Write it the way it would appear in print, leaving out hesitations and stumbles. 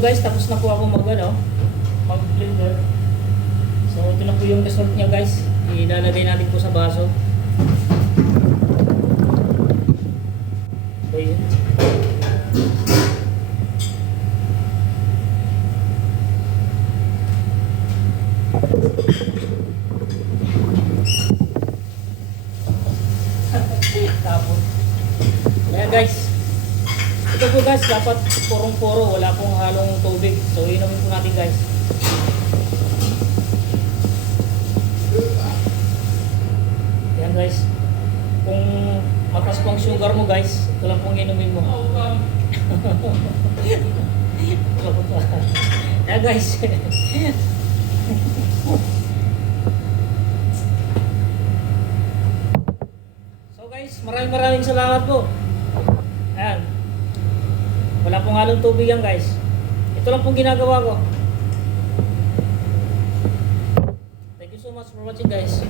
guys, tapos na po ako mag-blender. So ito na po yung result niya guys. Ilalagay natin po sa baso. So yun. Tapos ayan guys, ito po guys, dapat purong-puro, wala pong halong tubig. So inumin po natin guys. Ayan guys, kung mataas pang sugar mo guys, ito lang pong inumin mo. Ayan guys. Maraming salamat po. Ayan. Wala pong halong tubig yan guys. Ito lang pong ginagawa ko. Thank you so much for watching guys.